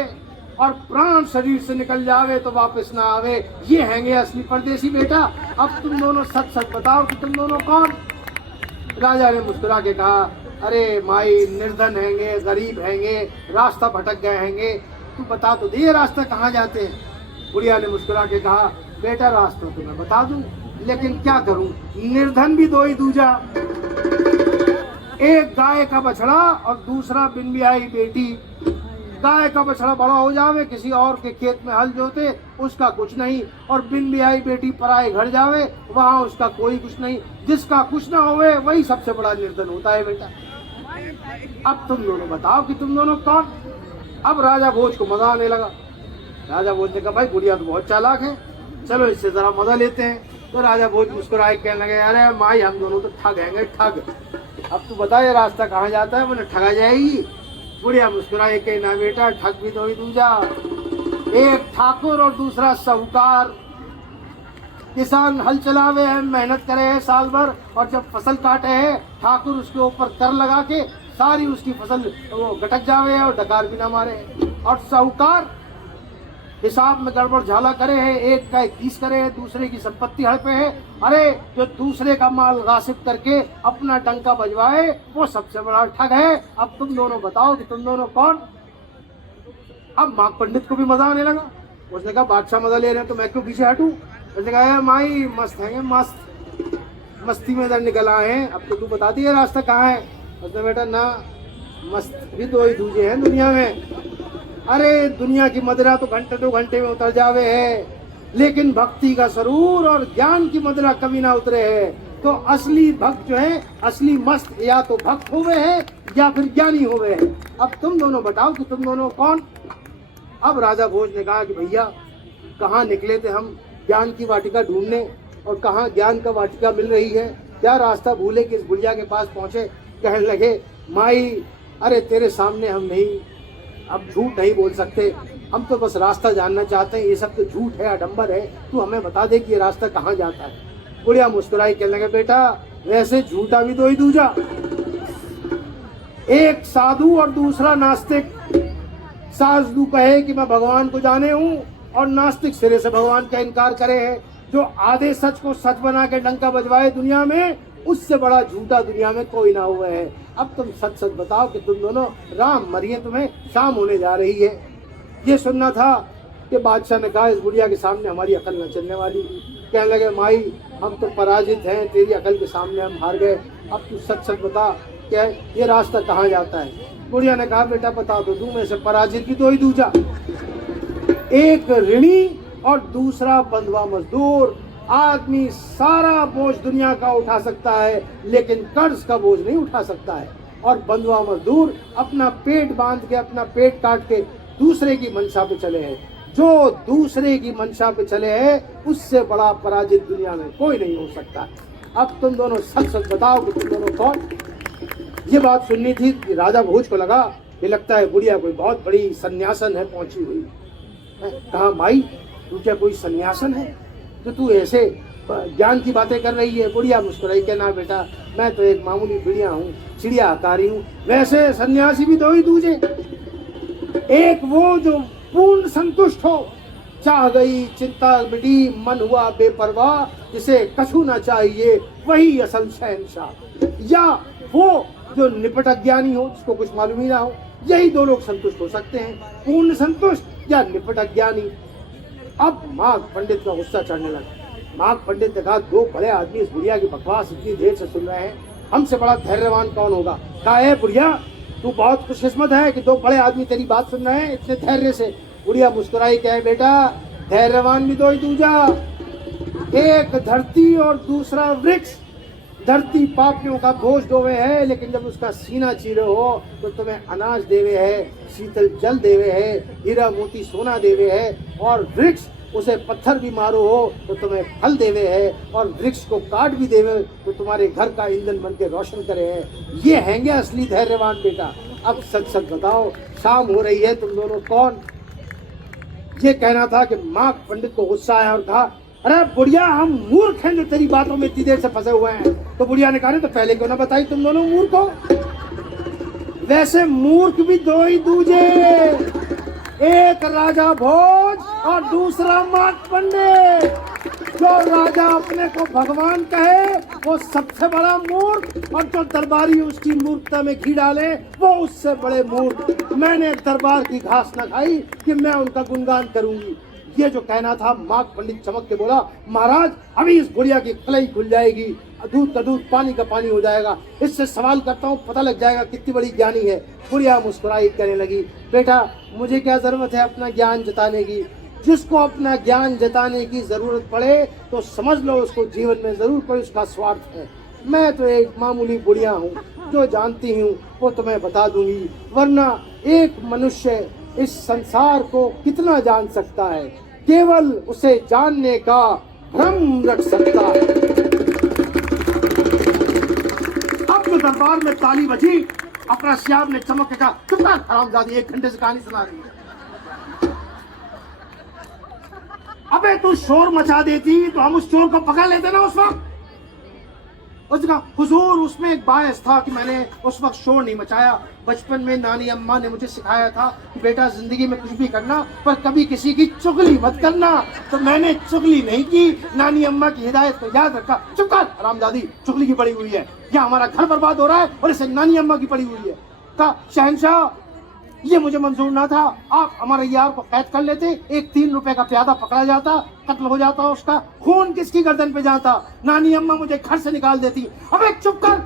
और प्राण शरीर से निकल जावे तो वापस ना आवे। ये हैंगे असली परदेसी बेटा। अब तुम दोनों सच सच बताओ कि तुम दोनों कौन? राजा ने मुस्कुरा के कहा, अरे माई, निर्धन हैंगे, गरीब हैंगे, रास्ता भटक गए हैंगे, तू बता तो दे रास्ता कहाँ जाते हैं। बुढ़िया ने मुस्कुरा के कहा, बेटा रास्ता तो मैं बता दूं, लेकिन क्या करूं, निर्धन भी दो ही दूजा, एक गाय का बछड़ा और दूसरा बिन ब्याही बेटी। गाय का बछड़ा बड़ा हो जावे, किसी और के खेत में हल जोते, उसका कुछ नहीं, और बिन ब्याही बेटी पराए घर जावे, वहाँ उसका कोई कुछ नहीं। जिसका कुछ ना होवे वही सबसे बड़ा निर्धन होता है बेटा। अब तुम दोनों बताओ कि तुम दोनों कौन? अब राजा भोज को मजा आने लगा। राजा भोज ने कहा, भाई बुढ़िया तो बहुत चालाक है, चलो इससे जरा मजा लेते हैं। तो राजा भोज मुस्कुराए कहने लगे, अरे माई, हम दोनों तो ठग हैंगे, ठग। अब तू बता ये रास्ता कहाँ जाता है, मैंने ठगा जाएगी। बुढ़िया मुस्कुराए कहे, ना बेटा, ठग भी दो ही दूजा, एक ठाकुर और दूसरा साहूकार। किसान हल चलावे है, मेहनत करे है साल भर, और जब फसल काटे है ठाकुर उसके ऊपर कर लगा के सारी उसकी फसल वो गटक जावे है और डकार भी ना मारे। और साहूकार हिसाब में गड़बड़ झाला करे है, एक का 21 करे है, दूसरे की संपत्ति हड़पे है। अरे जो दूसरे का माल गासिब करके अपना डंका बजवाए वो सबसे बड़ा ठग है। अब तुम दोनों बताओ कि तुम दोनों कौन? अब माँ पंडित को भी मजा आने लगा। उसने कहा, बादशाह मजा ले रहे हैं तो मैं क्यों पीछे हटूं? उसने कहा, माई मस्त है, मस्त, मस्ती में इधर निकल आए हैं, अब तो तू बता दी रास्ता कहाँ है। उसने, बेटा ना, मस्त भी दो ही दूजे हैं दुनिया में। अरे दुनिया की मदिरा तो घंटे 2 घंटे में उतर जावे है, लेकिन भक्ति का सरूर और ज्ञान की मदिरा कभी ना उतरे है। तो असली भक्त जो है, असली मस्त या तो भक्त हुए हैं या फिर ज्ञानी हुए हैं। अब तुम दोनों बताओ कि तुम दोनों कौन? अब राजा भोज ने कहा कि भैया, कहाँ निकले थे हम ज्ञान की वाटिका ढूंढने, और कहाँ ज्ञान का वाटिका मिल रही है, क्या रास्ता भूले कि इस बुढ़िया के पास पहुंचे। कहने लगे, माई, अरे तेरे सामने हम नहीं, अब झूठ नहीं बोल सकते, हम तो बस रास्ता जानना चाहते हैं, ये सब तो झूठ है, आडंबर है, तू हमें बता दे कि ये रास्ता कहाँ जाता है। बुढ़िया मुस्कुराई कहने लगे, बेटा वैसे झूठा भी दो ही दूजा, एक साधु और दूसरा नास्तिक। साधु कहे कि मैं भगवान को जाने हूँ, और नास्तिक सिरे से भगवान का इनकार करे है। जो आधे सच को सच बना के डंका बजवाए दुनिया में, उससे बड़ा झूठा दुनिया में कोई ना हुआ है। अब तुम सच सच बताओ कि तुम दोनों, राम मरिए, तुम्हें शाम होने जा रही है। ये सुनना था कि बादशाह ने कहा, इस बुढ़िया के सामने हमारी अकल न चलने वाली। कहने लगे, माई हम तो पराजित हैं, तेरी अकल के सामने हम हार गए, अब तू सच सच बता क्या ये रास्ता कहाँ जाता है। बुढ़िया ने कहा, बेटा बता तो दूं, में से पराजित भी दो ही दूजा, एक ऋणी और दूसरा बंधुआ मजदूर। आदमी सारा बोझ दुनिया का उठा सकता है, लेकिन कर्ज का बोझ नहीं उठा सकता है। और बंधुआ मजदूर अपना पेट बांध के, अपना पेट काट के दूसरे की मंशा पे चले हैं। जो दूसरे की मंशा पे चले हैं, उससे बड़ा पराजित दुनिया में कोई नहीं हो सकता। अब तुम दोनों सच सच बताओ कि तुम दोनों कौन? ये बात सुननी थी कि राजा भोज को लगा कि लगता है बुढ़िया कोई बहुत बड़ी सन्यासन है पहुंची हुई। कहा, माई तू क्या कोई सन्यासन है तो तू ऐसे ज्ञान की बातें कर रही है? बुढ़िया मुस्कुराई के, ना बेटा, मैं तो एक मामूली चिड़िया हूँ, चिड़िया आकारी हूँ। वैसे सन्यासी भी दो ही दूजे, एक वो जो पूर्ण संतुष्ट हो, चाह गई चिंता मिटी, मन हुआ बेपरवाह, जिसे कछु ना चाहिए वही असल शहंशाह। या वो जो निपट अज्ञानी हो, जिसको कुछ मालूम ही ना हो। यही दो लोग संतुष्ट हो सकते हैं, पूर्ण संतुष्ट या निपट अज्ञानी। अब माघ पंडित का गुस्सा चढ़ने लगा। माघ पंडित ने कहा, दो बड़े आदमी इस बुढ़िया की बकवास इतनी देर से सुन रहे हैं, हमसे बड़ा धैर्यवान कौन होगा। कहा, है बुढ़िया, तू बहुत खुशकिस्मत है कि दो बड़े आदमी तेरी बात सुन रहे हैं इतने धैर्य से। बुढ़िया मुस्कुराई, कहे, बेटा धैर्यवान भी दो ही दूजा, एक धरती और दूसरा वृक्ष। धरती पापियों का बोझ ढोवे है, लेकिन जब उसका सीना चीरे हो तो तुम्हें अनाज देवे है, शीतल जल देवे है, हीरा मोती सोना देवे है। और वृक्ष, उसे पत्थर भी मारो हो तो तुम्हें फल देवे है, और वृक्ष को काट भी देवे तो तुम्हारे घर का ईंधन बन के रोशन करे है। ये हैंगे असली धैर्यवान बेटा। अब सच सच बताओ, शाम हो रही है, तुम दोनों कौन? ये कहना था कि माघ पंडित को गुस्सा आया और कहा, अरे बुढ़िया, हम मूर्ख हैं जो तेरी बातों में इतनी देर से फंसे हुए हैं। तो बुढ़िया ने कहा, तो पहले क्यों ना बताई तुम दोनों मूर्ख हो? वैसे मूर्ख भी दो ही दूजे, एक राजा भोज और दूसरा मार्कंडे। जो राजा अपने को भगवान कहे वो सबसे बड़ा मूर्ख, और जो दरबारी उसकी मूर्खता में घी डाले वो उससे बड़े मूर्ख। मैंने दरबार की घास न खाई कि मैं उनका गुणगान करूंगी। ये जो कहना था, माघ पंडित चमक के बोला, महाराज अभी इस बुढ़िया की कलई खुल जाएगी, दूध का दूध पानी का पानी हो जाएगा। इससे सवाल करता हूँ, पता लग जाएगा कितनी बड़ी ज्ञानी है। बुढ़िया मुस्कुराई कहने लगी, बेटा मुझे क्या जरूरत है अपना ज्ञान जताने की। जिसको अपना ज्ञान जताने की जरूरत पड़े तो समझ लो उसको जीवन में जरूर कोई उसका स्वार्थ है। मैं तो एक मामूली बुढ़िया हूँ, जो जानती हूँ वो तुम्हें बता दूंगी, वरना एक मनुष्य इस संसार को कितना जान सकता है, केवल उसे जानने का भ्रम रख सकता है। अब जो दरबार में ताली बजी, अफरासियाब ने चमक के कहा, चुप कर हरामजादी, 1 घंटे से कहानी सुना रही है। अबे तू शोर मचा देती तो हम उस चोर को पकड़ लेते ना उस वक्त। उसका हुजूर उसमें एक बायस था कि मैंने उस वक्त शोर नहीं मचाया। बचपन में नानी अम्मा ने मुझे सिखाया था कि बेटा जिंदगी में कुछ भी करना पर कभी किसी की चुगली मत करना, तो मैंने चुगली नहीं की, नानी अम्मा की हिदायत को याद रखा। चुप कर हरामजादी, चुगली की पड़ी हुई है, या हमारा घर बर्बाद हो रहा है और इसे नानी अम्मा की पड़ी हुई है। कहा शहंशाह ये मुझे मंजूर ना था, आप हमारे यार को कैद कर लेते, एक 3 रुपए का प्यादा पकड़ा जाता, कत्ल हो जाता, उसका खून किसकी गर्दन पे जाता, नानी अम्मा मुझे घर से निकाल देती। अबे चुप कर,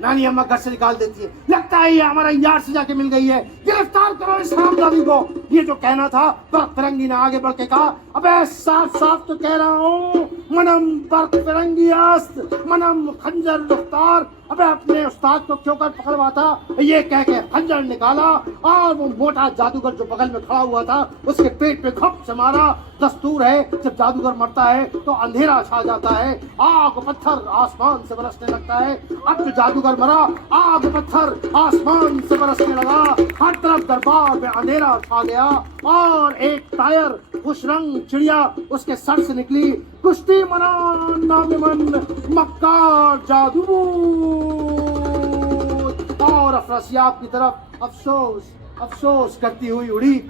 नानी अम्मा घर से निकाल देती है, लगता है ये हमारा यार से जाके मिल गई है, गिरफ्तार करो इस हरामजादी को। ये जो कहना था, बर्क फिरंगी ने आगे बढ़ के कहा, अबे साफ साफ तो कह रहा हूँ, मनम बर्क फिरंगी अस्त मनम खंजर मुख्तार। अबे अपने उस्ताद को क्यों कर पकड़वाता, ये कह के खंजर निकाला और वो मोटा जादूगर जो बगल में खड़ा हुआ था उसके पेट पे घप से मारा। दस्तूर है जब जादूगर मरता है तो अंधेरा छा जाता है, आग पत्थर आसमान से बरसने लगता है। अब जो जादूगर मरा, आग पत्थर आसमान से बरसने लगा, हर तरफ दरबार में अंधेरा छा गया और एक टायर उस रंग चिड़िया उसके सर से निकली। कुश्ती मरान नामिमन मक्कार जादू, और अफरासियाब की तरफ अफसोस अफसोस करती हुई उड़ी।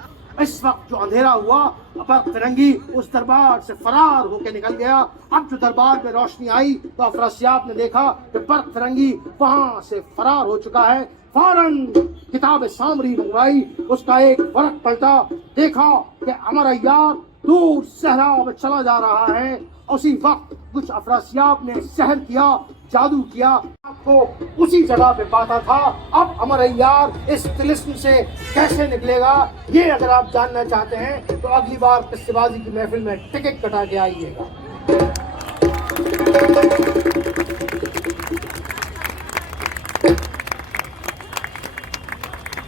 इस वक्त जो अंधेरा हुआ, बर्क फिरंगी उस दरबार से फरार होकर निकल गया। अब जो दरबार में रोशनी आई तो अफरासियाब ने देखा कि बर्क फिरंगी वहां से फरार हो चुका है। फौरन किताब सामरी मंगवाई, उसका एक फर्क पलटा, देखा कि हमारा यार दूर सहरा में चला जा रहा है। उसी वक्त कुछ अफरासियाब ने सहर किया, जादू किया, आपको उसी जगह पे पाता था। अब हमारा यार इस तिलिस्म से कैसे निकलेगा, ये अगर आप जानना चाहते हैं तो अगली बार किस्सेबाजी की महफिल में टिकट कटा के आइएगा।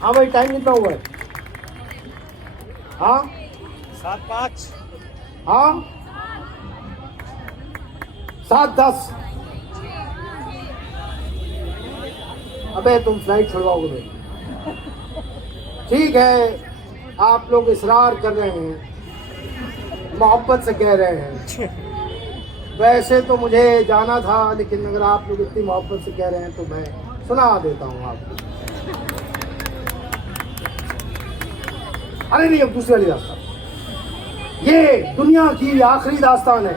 हाँ भाई, टाइम कितना हुआ है? हाँ 7:05। हाँ 7:10। अबे तुम फ्लाइट छुड़वाओगे? ठीक है, आप लोग इसरार कर रहे हैं, मोहब्बत से कह रहे हैं। वैसे तो मुझे जाना था, लेकिन अगर आप लोग इतनी मोहब्बत से कह रहे हैं तो मैं सुना देता हूँ आपको। अरे नहीं, अब दूसरी वाली दास्तान, ये दुनिया की आखिरी दास्तान है।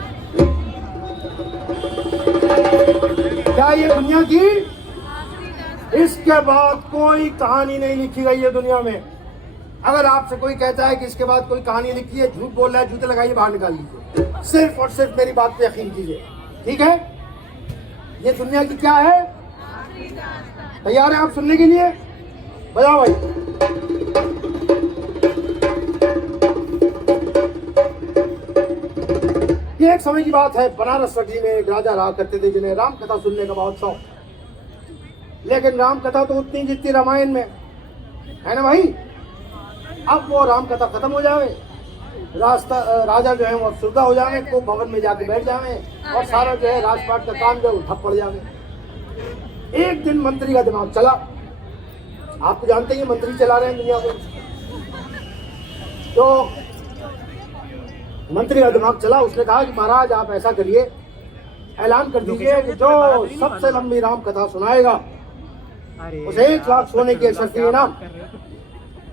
क्या ये दुनिया की? इसके बाद कोई कहानी नहीं लिखी गई है दुनिया में। अगर आपसे कोई कहता है कि इसके बाद कोई कहानी लिखी है, झूठ बोल रहा है, जूते लगाइए, बाहर निकाल लीजिए। सिर्फ और सिर्फ मेरी बात पे यकीन कीजिए, ठीक है? ये दुनिया की क्या है? तैयार हैं आप सुनने के लिए? बजाओ भाई। ये एक समय की बात है, बनारस नगरी में एक राजा रहा करते थे जिन्हें राम कथा सुनने का बहुत शौक। लेकिन राम कथा तो उतनी जितनी रामायण में है ना भाई। अब वो राम कथा खत्म हो जावे, राजा जो है वो अफसरदा हो जावे, को भवन में जाके बैठ जावे और सारा जो है राजपाट का काम जो है ठप पड़ जावे। एक दिन मंत्री का दिमाग चला, आप तो जानते हैं मंत्री चला रहे हैं दुनिया को, तो मंत्री का दिमाग चला। उसने कहा कि महाराज आप ऐसा करिए, ऐलान कर दीजिए कि जो सबसे लंबी राम कथा सुनाएगा उसे 1 लाख सोने के शर्फी इनाम।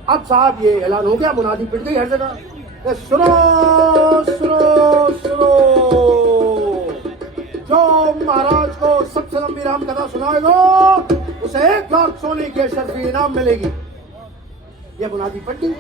अब साहब ये ऐलान हो गया, मुनादी पिट गई हर जगह, सुनो सुनो सुनो, जो महाराज को सबसे लंबी राम कथा सुनाएगा उसे 1 लाख सोने के शर्फी इनाम मिलेगी। ये मुनादी पट गई।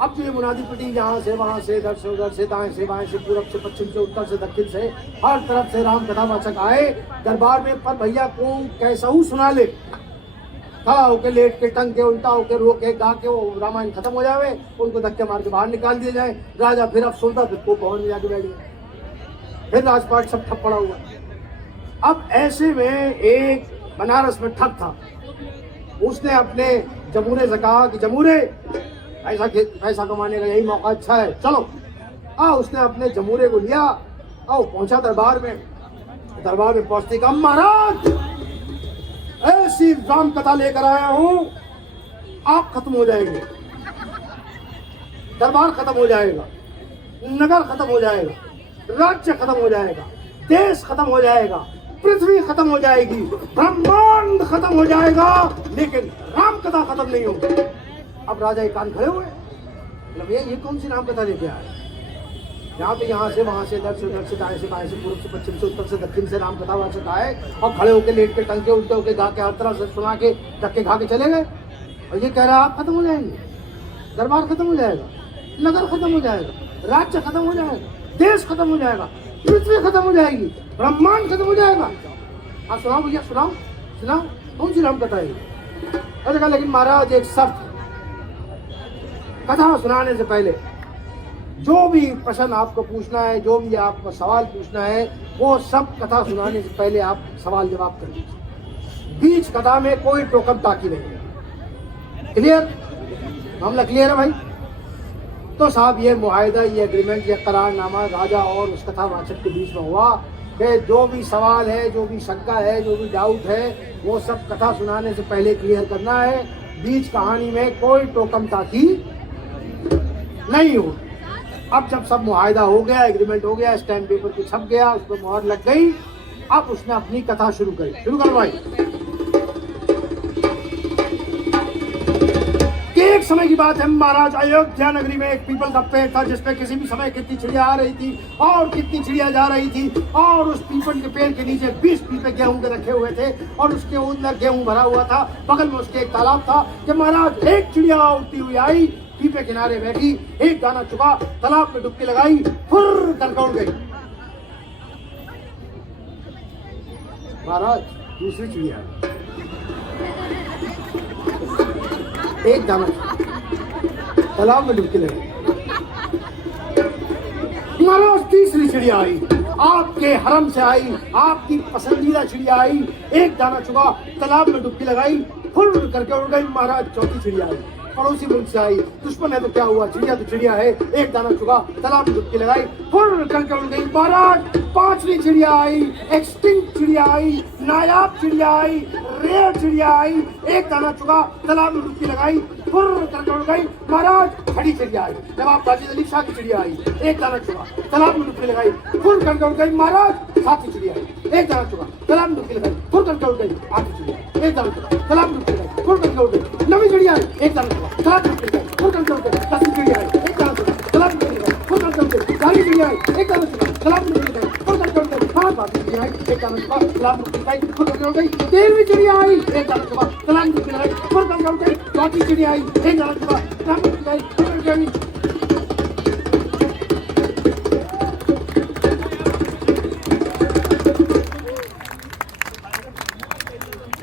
अब जो ये मुनादी पटी यहाँ से वहां से, इधर से उधर से, दाएं से बाएं से, पूरब से पश्चिम से, उत्तर से दक्षिण से, हर तरफ से राम कथा वाचक आए दरबार में। पर भैया को कैसा हूँ सुना ले, खड़ा होके, लेट के, टंग के, उल्टा होके, रो के, गा के वो रामायण खत्म हो जावे, उनको धक्के मार के बाहर निकाल दिया जाए। राजा फिर अफसुरदा, फिर को भवन में जाके बैठ गया, फिर राजपाट सब ठप पड़ा हुआ। अब ऐसे में एक बनारस में ठग था, उसने अपने जमूरे से कहा कि जमूरे, पैसा कमाने का यही मौका अच्छा है, चलो। उसने अपने जमूरे को लिया, पहुंचा दरबार में। दरबार में पहुंचते का, महाराज ऐसी राम कथा लेकर आया हूं, आप खत्म हो जाएंगे, दरबार खत्म हो जाएगा, नगर खत्म हो जाएगा, राज्य खत्म हो जाएगा, देश खत्म हो जाएगा, पृथ्वी खत्म हो जाएगी, ब्रह्मांड खत्म हो जाएगा, लेकिन राम कथा खत्म नहीं होगी। अब राजा एक कान खड़े हुए, मतलब ये कौन सी राम कथा लेके आए? यहाँ पे यहाँ से वहां से, इधर से उधर से, दाएं से बाएं से, पूर्व से पश्चिम से, उत्तर से दक्षिण से राम कथा वाचक आए और खड़े होके, लेट के, टंग के, उल्टे होके, गा के, हर तरह से सुना के, धक्के खा के चले गए। और ये कह रहा आप खत्म हो जाएंगे, दरबार खत्म हो जाएगा, नगर खत्म हो जाएगा, राज्य खत्म हो जाएगा, देश खत्म हो जाएगा, पृथ्वी खत्म हो जाएगी, ब्रह्मांड खत्म हो जाएगा। आप सुनाओ भैया, सुनाओ सुनाओ, कौन सी राम कथा है? अरे कहा, लेकिन महाराज एक शर्त, कथा सुनाने से पहले जो भी प्रश्न आपको पूछना है, जो भी आपको सवाल पूछना है, वो सब कथा सुनाने से पहले आप सवाल जवाब कर लीजिए। बीच कथा में कोई टोकन टाकी नहीं है। क्लियर? मामला क्लियर है भाई? तो साहब ये मुआहिदा, ये एग्रीमेंट, ये करारनामा राजा और उस कथावाचक के बीच में हुआ कि जो भी सवाल है, जो भी शंका है, जो भी डाउट है, वो सब कथा सुनाने से पहले क्लियर करना है। बीच कहानी में कोई टोकन टाकी नहीं हो। अब जब सब मुआहिदा हो गया, एग्रीमेंट हो गया, स्टैम्प पेपर पे छप गया, उस पर मोहर लग गई, अब उसने अपनी कथा शुरू करी। शुरू कर भाई। एक समय की बात है महाराज, अयोध्या नगरी में एक पीपल का पेड़ था जिसपे किसी भी समय कितनी चिड़िया आ रही थी और कितनी चिड़िया जा रही थी, और उस पीपल के पेड़ के नीचे 20 पीपे गेहूं के रखे हुए थे और उसके अंदर गेहूं भरा हुआ था। बगल में उसके एक तालाब था कि महाराज एक चिड़िया उड़ती हुई आई, पीपे किनारे बैठी, एक दाना चुका, तालाब में डुबकी लगाई, फुर्र करके उड़ गई। महाराज दूसरी चिड़िया, एक दाना तालाब में डुबकी लगी। महाराज तीसरी चिड़िया आई, आपके हरम से आई, आपकी पसंदीदा चिड़िया आई, एक दाना चुका, तालाब में डुबकी लगाई, फुर्र करके उड़ गई। महाराज चौथी चिड़िया आई, पड़ोसी मुल्क से आई, दुश्मन है तो क्या हुआ, चिड़िया तो चिड़िया है, एक दाना चुका, तालाब में डुबकी लगाई, फुर्र करके उड़ गई। महाराज पांचवी चिड़िया आई, एक्सटिंक्ट चिड़िया आई, नायाब चिड़िया आई, रेयर चिड़िया आई, एक दाना चुका, तालाब में डुबकी लगाई, फुर्र करके उड़ गई। महाराज खड़ी चिड़िया आई, जवाब बाजी अली शाह की चिड़िया आई, एक दाना चुका, तालाब में डुबकी लगाई, फुर्र करके उड़ गई। महाराज सातवीं चिड़िया आई, एक दाना चुका, तालाब में डुबकी लगाई, फुर्र करके उड़ गई। आठवीं चिड़िया, एक दाना चुका, तालाब में डुबकी लगाई, फुर्र करके उड़ गई। नवीं चिड़िया आई, एक दाना चुका, तालाब में डुबकी लगाई, फुर्र करके उड़ गई। 10वीं चिड़िया आई, एक दाना चुका, तालाब में डुबकी लगाई, फुर्र करके उड़ गई। 11वीं चिड़िया आई, एक दाना चुका, तालाब में डुबकी लगाई, फुर्र करके उड़ गई। 5वीं चिड़िया आई, एक दाना चुका, तालाब में डुबकी लगाई, फुर्र करके उड़ गई। 13वीं चिड़िया आई, एक दाना चुका, तालाब में डुबकी लगाई, फुर्र करके उड़ गई। 4वीं चिड़िया आई, एक दाना चुका, तालाब में डुबकी लगाई, फुर्र करके उड़ गई।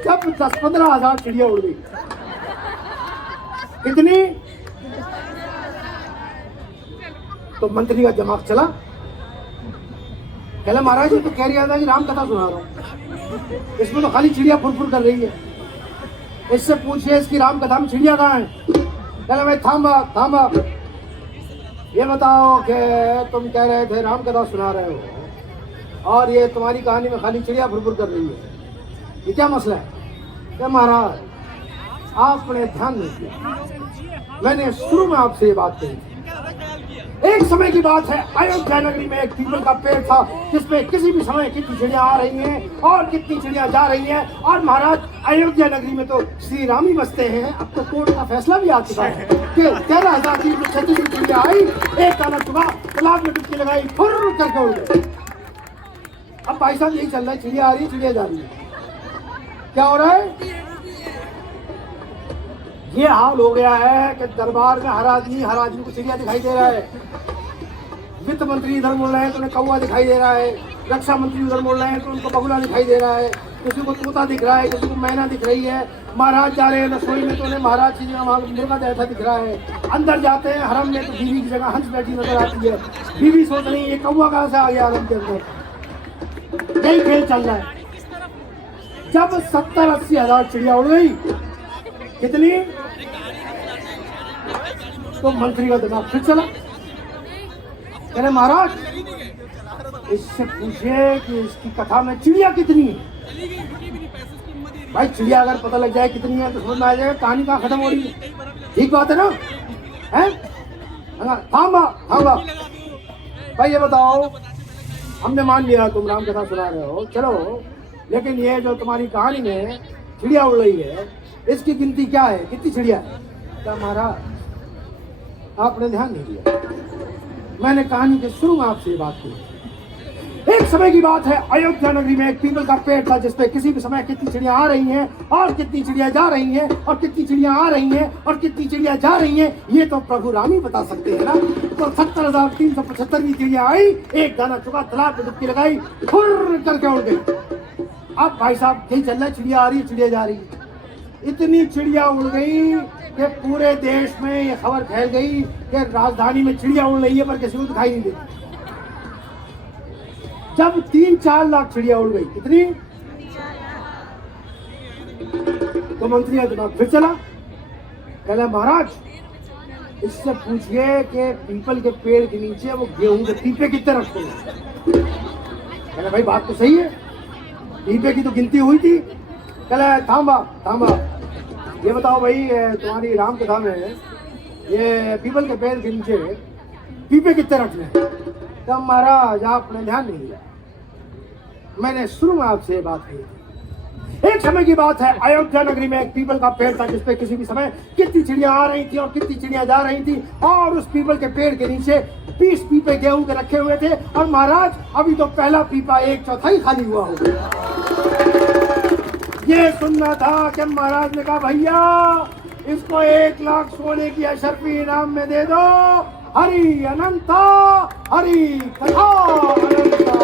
जब 10-15 हजार चिड़िया उड़ गई, कितनी? तो मंत्री का दिमाग चला, कहला महाराज ये तो कह रही था कि राम कथा सुना रहा हूं, इसमें तो खाली चिड़िया फुरफुर कर रही है, इससे पूछिए इसकी राम कथा में चिड़िया कहाँ है। कहला भाई थामा थामा, ये बताओ कि तुम कह रहे थे राम कथा सुना रहे हो और ये तुम्हारी कहानी में खाली चिड़िया फुरफुर कर रही है, ये क्या मसला है? क्या महाराज आपने ध्यान नहीं दिया, मैंने शुरू में आपसे ये बात कही थी एक समय की बात है, अयोध्या नगरी में एक पीपल का पेड़ था जिसमें किसी भी समय कितनी चिड़िया आ रही हैं और कितनी चिड़िया जा रही हैं। और महाराज अयोध्या नगरी में तो श्री राम ही बसते हैं। अब तो कोर्ट का फैसला भी आ चुका है कि 13,336 चिड़िया आई, एक दाना चुका, तालाब में डुबकी लगाई, फुर्र करके उड़ गए। अब भाई साहब यही चल रहा है, चिड़िया आ रही है, चिड़िया जा रही है। क्या हो रहा है? ये हाल हो गया है कि दरबार में हर आदमी को चिड़िया दिखाई दे रहा है। वित्त मंत्री इधर बोल रहे हैं तो उन्हें कौवा दिखाई दे रहा है, रक्षा मंत्री उधर बोल रहे हैं तो उनको बगुला दिखाई दे रहा है, किसी को तोता दिख रहा है, किसी को मैना दिख रही है। महाराज जा रहे हैं रसोई में तो उन्हें महाराज की जगह वहाँ मुर्गा जैसा दिख रहा है। अंदर जाते हैं हरम में तो बीवी की जगह हंस बैठी नजर आती है। बीवी सोच रही है ये कौवा कहाँ से आ गया हरम के अंदर। यही खेल चल रहा है। जब 70-80 हजार चिड़िया उड़ गई, कितनी, तो मंत्री का दिमाग फिर चला। कह रहे महाराज इससे पूछिए कि इसकी कथा में चिड़िया कितनी है। भाई चिड़िया अगर पता लग जाए कितनी है तो समझ में आ जाएगा कहानी कहाँ खत्म हो रही है। ठीक बात है ना? है थामा भाई ये बताओ, हमने मान लिया तुम राम कथा सुना रहे हो, चलो, लेकिन ये जो तुम्हारी कहानी में चिड़िया उड़ रही है इसकी गिनती क्या है, कितनी चिड़िया है? क्या महाराज आपने ध्यान नहीं दिया? मैंने कहानी के शुरू में आपसे ये बात की। एक समय की बात है, अयोध्या नगरी में एक पीपल का पेड़ था जिसपे किसी भी समय कितनी चिड़िया आ रही हैं और कितनी चिड़िया जा रही हैं और कितनी चिड़िया आ रही हैं और कितनी चिड़िया जा रही हैं, ये तो प्रभु राम ही बता सकते हैं ना। तो 70,375 चिड़िया आई, एक दाना चुका, तालाब में डुबकी लगाई, फुर्र करके उड़ गई। अब भाई साहब यही चल रहा है, चिड़िया आ रही है, चिड़िया जा रही है। इतनी चिड़िया उड़ गई कि पूरे देश में ये खबर फैल गई कि राजधानी में चिड़िया उड़ रही है पर किसी को दिखाई नहीं देती। जब 3-4 लाख चिड़िया उड़ गई, कितनी, तो मंत्री का दिमाग फिर चला। कहला महाराज इससे पूछिए कि पीपल के पेड़ के नीचे वो गेहूं के पीपे कितने रखते हैं। कहला भाई बात तो सही है, पीपे की तो गिनती हुई थी। कहला थामा ये बताओ भाई तुम्हारी राम कथा में ये पीपल के पेड़ के नीचे पीपे कितने रखने हैं? तब महाराज आपने ध्यान नहीं दिया, मैंने शुरू में आपसे ये बात कही। एक समय की बात है, अयोध्या नगरी में एक पीपल का पेड़ था जिसपे किसी भी समय कितनी चिड़िया आ रही थी और कितनी चिड़िया जा रही थी। और उस पीपल के पेड़ के नीचे 20 पीपे गेहूं के रखे हुए थे। और महाराज अभी तो पहला पीपा 1/4 खाली हुआ होगा। ये सुनना था कि महाराज ने कहा भैया इसको 1 लाख सोने की अशर्फी इनाम में दे दो। हरि अनंता, हरि कथा अनंता।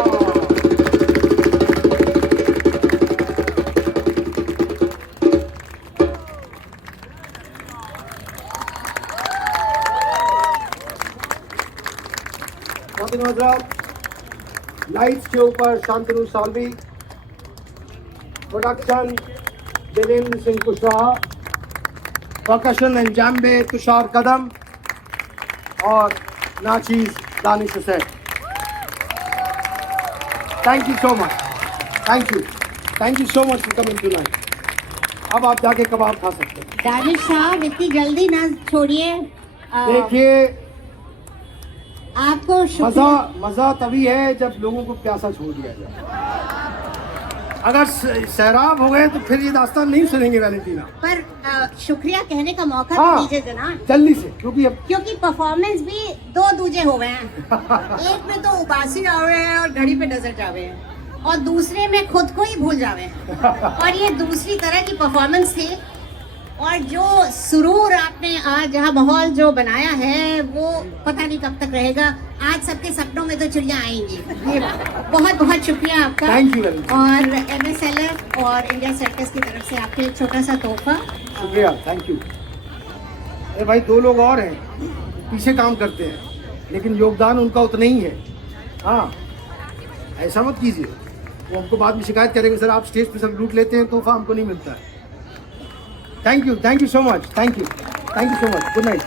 लाइट्स के ऊपर Shantanu Salvi, production Devendra Singh Kushwaha, percussion and djembe Tushar Kadam और नाचीज Danish Hussain. Thank you so much, thank you so much for coming tonight. अब आप जाके कबाब खा सकते हैं। दानिश साहब इतनी जल्दी ना छोड़िए। देखिए आपको मजा तभी है जब लोगों को प्यासा छोड़ दिया जाए। अगर सैराब हो गए तो फिर ये दास्तान नहीं सुनेंगे वैलेंटीना। पर शुक्रिया कहने का मौका हाँ, दीजिए जनाब, जल्दी से, क्योंकि परफॉर्मेंस भी 2 दूजे हो गए हैं। एक में तो उबासी आ रहे हैं और घड़ी पे नजर जावे हैं और दूसरे में खुद को ही भूल जावे हैं। और ये दूसरी तरह की परफॉर्मेंस थी। और जो सुरूर आपने आज यहाँ माहौल जो बनाया है वो पता नहीं कब तक रहेगा। आज सबके सपनों में तो चिड़िया आएंगी। बहुत बहुत शुक्रिया आपका। Thank you. और MSLF और इंडिया सर्कस की तरफ से आपके एक छोटा सा तोहफा। शुक्रिया, थैंक यू। अरे भाई 2 लोग और हैं पीछे काम करते हैं लेकिन योगदान उनका उतना ही है। हाँ ऐसा मत कीजिए, वो हमको बाद में शिकायत करेंगे सर आप स्टेज पे सब लूट लेते हैं, तोहफा हमको नहीं मिलता है। Thank you so much, thank you so much. Good night.